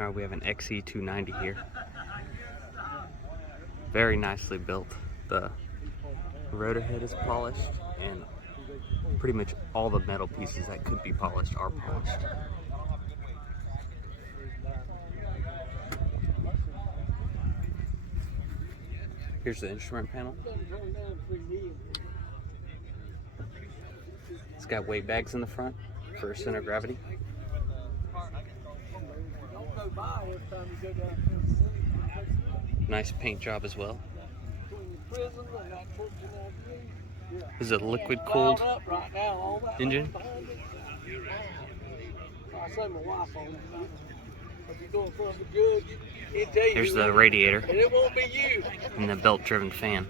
Alright, we have an XE290 here. Very nicely built. The rotor head is polished, and pretty much all the metal pieces that could be polished are polished. Here's the instrument panel. It's got weight bags in the front for center of gravity. Nice paint job as well. This is a liquid cooled engine. Here's the radiator and the belt driven fan.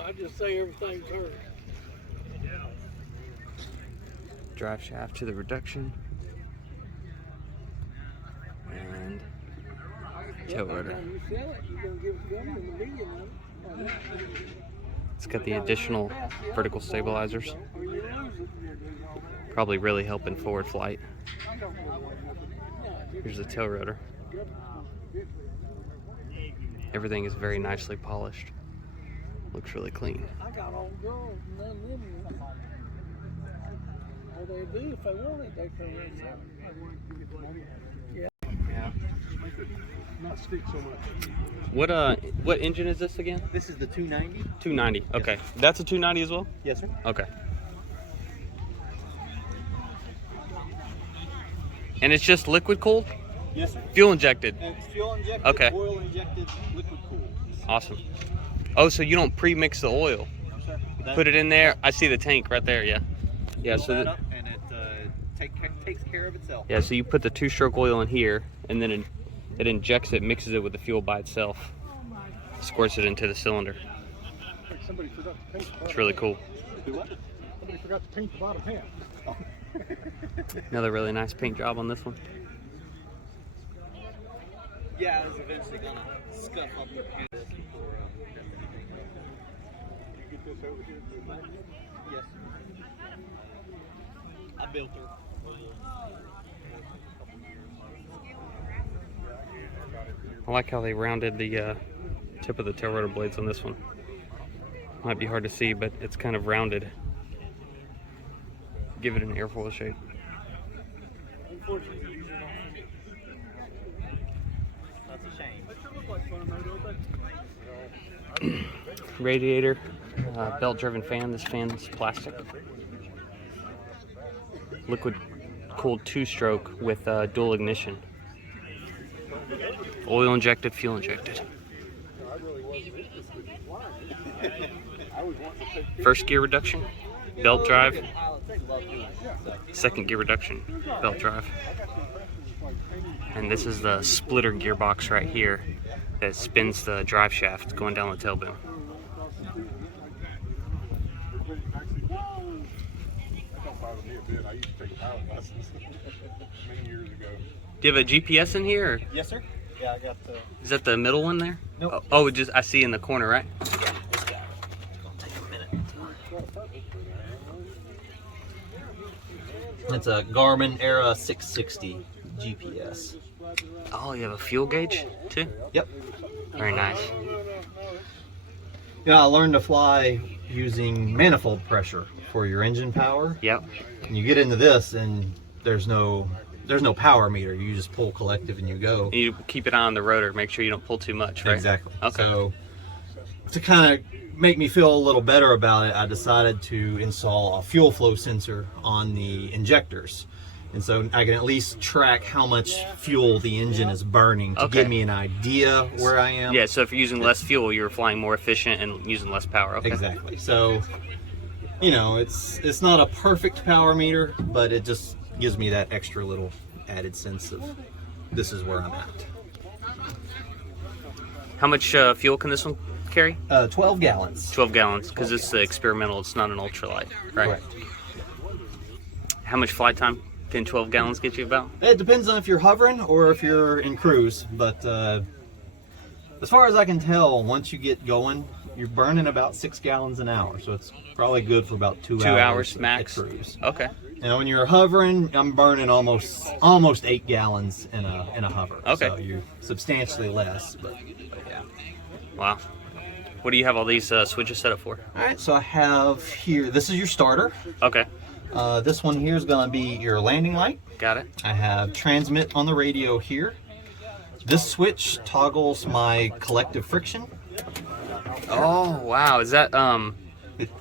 I just say everything's hers. Drive shaft to the reduction. And tail rotor. It's got the additional vertical stabilizers. Probably really helping forward flight. Here's the tail rotor. Everything is very nicely polished. Looks really clean. I got old girls and none of them. All they do if they want it, they come in. Yeah. Not stick so much. What engine is this again? This is the 290. 290. Okay. Yes. That's a 290 as well? Yes, sir. Okay. And it's just liquid cooled? Yes, sir. Fuel injected? It's fuel injected, Okay. oil injected, liquid cooled. Awesome. Oh, so you don't pre-mix the oil? No, sir. Put it in there. I see the tank right there. Yeah. Yeah. Fill So that up and it takes care of itself. yeah. So you put the two-stroke oil in here, and then it injects it, mixes it with the fuel by itself, squirts it into the cylinder. Like somebody forgot to paint the bottom. It's really cool. Do what? Somebody forgot to paint the bottom half. Another really nice paint job on this one. Yeah, I was eventually gonna scuff up the this before. You get this over here to the magnet? Yes. I built her. I like how they rounded the tip of the tail rotor blades on this one. Might be hard to see, but it's kind of rounded. Give it an airfoil shape. Unfortunately, these are not. That's a shame. They sure look like fun though, don't they? Radiator, belt driven fan. This fan's plastic. Liquid cooled two-stroke with dual ignition. Oil injected, fuel injected. First gear reduction, belt drive. Second gear reduction, belt drive. And this is the splitter gearbox right here that spins the drive shaft going down the tail boom. I used to take pilot lessons many years ago. Do you have a GPS in here? Or Yes, sir. Yeah, I got the. is that the middle one there? Nope. Oh, just I see in the corner, right? It's gonna take a minute. It's a Garmin Era 660 GPS. Oh, you have a fuel gauge too? Yep. Very nice. Yeah, I learned to fly using manifold pressure for your engine power. Yep. And you get into this and there's no power meter. You just pull collective and you go. You keep it on the rotor, make sure you don't pull too much, right? Exactly. Okay. So to kind of make me feel a little better about it, I decided to install a fuel flow sensor on the injectors. And so I can at least track how much fuel the engine is burning to Okay. give me an idea where I am. Yeah, so if you're using less fuel, you're flying more efficient and using less power. Okay. Exactly. So, you know, it's not a perfect power meter, but it just gives me that extra little added sense of this is where I'm at. How much fuel can this one carry? 12 gallons. 12 gallons, because it's the experimental, it's not an ultralight, right? Correct. How much flight time can 12 gallons get you about? It depends on if you're hovering or if you're in cruise, but as far as I can tell, once you get going, you're burning about 6 gallons an hour, so it's probably good for about 2 2 hours at max? cruise. Okay. And when you're hovering, I'm burning almost 8 gallons in a hover. Okay. So you're substantially less, but yeah. Wow. What do you have all these switches set up for? All right, so I have here, this is your starter. Okay. This one here is going to be your landing light. Got it. I have transmit on the radio here. This switch toggles my collective friction. Oh, wow. Is that, how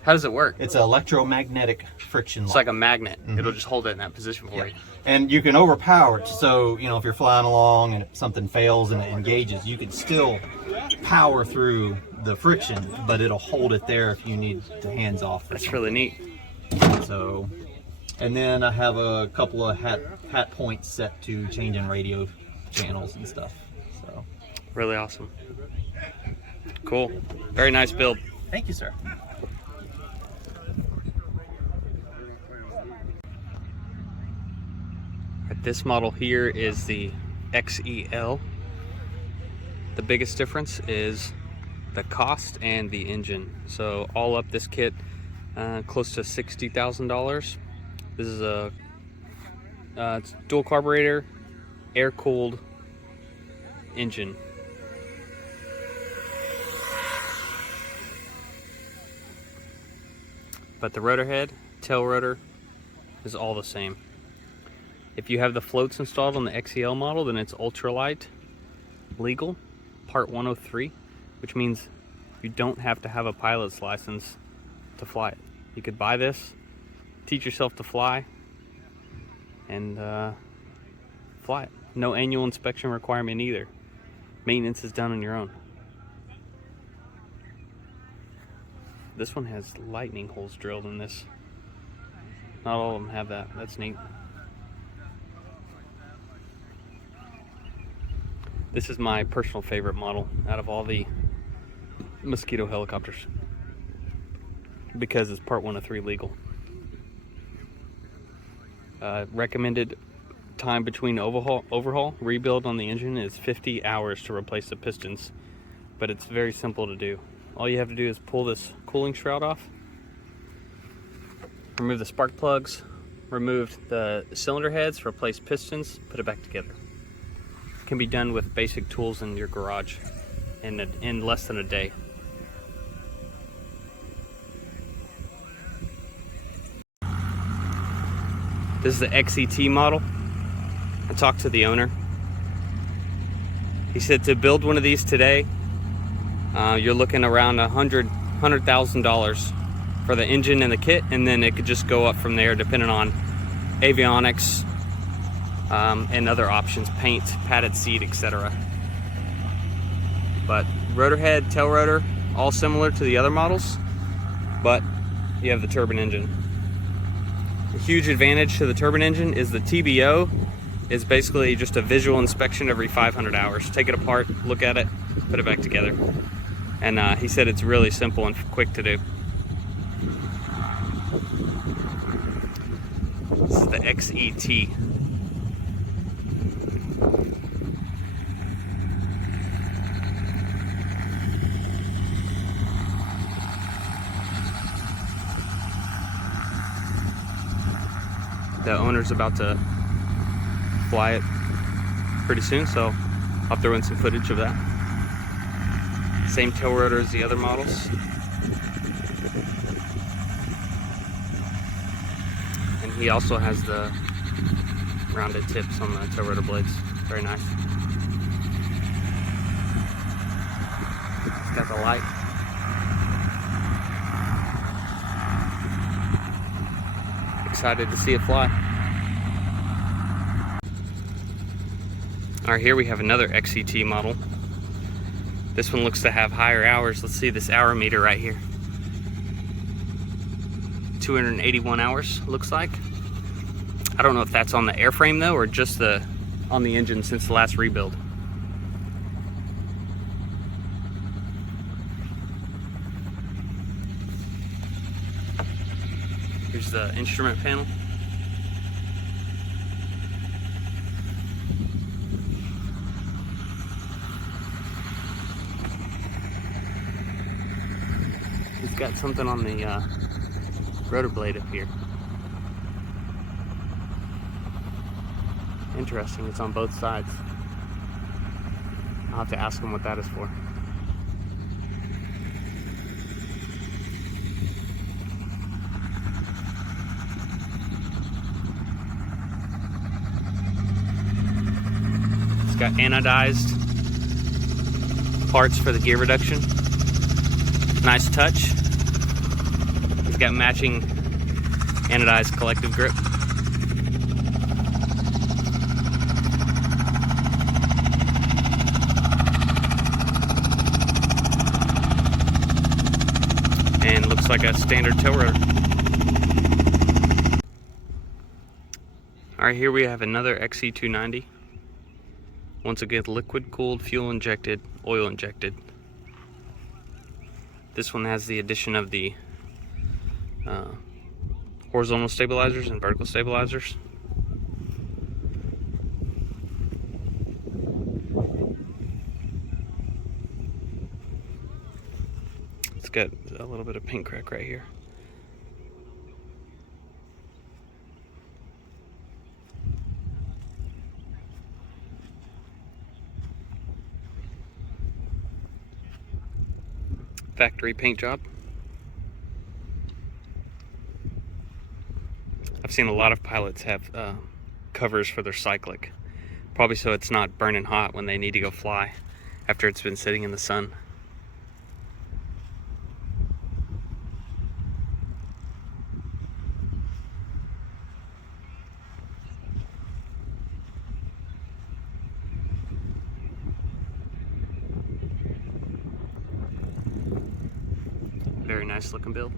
does it work? It's an electromagnetic friction light. It's like a magnet. It'll just hold it in that position for you. And you can overpower it, so if you're flying along and something fails and it engages, you can still power through the friction, but it'll hold it there if you need the hands off. That's really neat. So, and then I have a couple of hat points set to changing radio channels and stuff. So, Really awesome. Cool. Very nice build. thank you, sir. This model here is the XEL. The biggest difference is the cost and the engine. So all up this kit, close to $60,000. This is a it's dual carburetor, air-cooled engine. But the rotor head, tail rotor is all the same. If you have the floats installed on the XEL model, then it's ultralight legal, part 103, which means you don't have to have a pilot's license to fly it. You could buy this, teach yourself to fly, and fly it. No annual inspection requirement either. Maintenance is done on your own. This one has lightning holes drilled in this. Not all of them have that. That's neat. This is my personal favorite model out of all the Mosquito helicopters because it's part 103 legal. Recommended time between overhaul, rebuild on the engine is 50 hours to replace the pistons, but it's very simple to do. All you have to do is pull this cooling shroud off, remove the spark plugs, remove the cylinder heads, replace pistons, put it back together. Can be done with basic tools in your garage in less than a day. This is the XET model. I talked to the owner. He said to build one of these today, you're looking around $100,000 for the engine and the kit, and then it could just go up from there depending on avionics, and other options, paint, padded seat, etc. But rotor head, tail rotor, all similar to the other models, but you have the turbine engine. A huge advantage to the turbine engine is the TBO is basically just a visual inspection every 500 hours. Take it apart, look at it, put it back together. And he said it's really simple and quick to do. This is the XET. The owner's about to fly it pretty soon, so I'll throw in some footage of that. Same tail rotor as the other models. And he also has the rounded tips on the tail rotor blades. Very nice. It's got the light. Excited to see it fly. Alright, here we have another XET model. This one looks to have higher hours. Let's see this hour meter right here. 281 hours, looks like. I don't know if that's on the airframe though, or just on the engine since the last rebuild. Here's the instrument panel. He's got something on the rotor blade up here. Interesting, it's on both sides. I'll have to ask him what that is for. It's got anodized parts for the gear reduction. Nice touch. It's got matching anodized collective grip. And looks like a standard tail rotor. Alright, here we have another XC290. Once again, liquid cooled, fuel injected, oil injected. This one has the addition of the horizontal stabilizers and vertical stabilizers. It's got a little bit of paint crack right here. Factory paint job. I've seen a lot of pilots have covers for their cyclic, probably so it's not burning hot when they need to go fly after it's been sitting in the sun. Very nice looking build.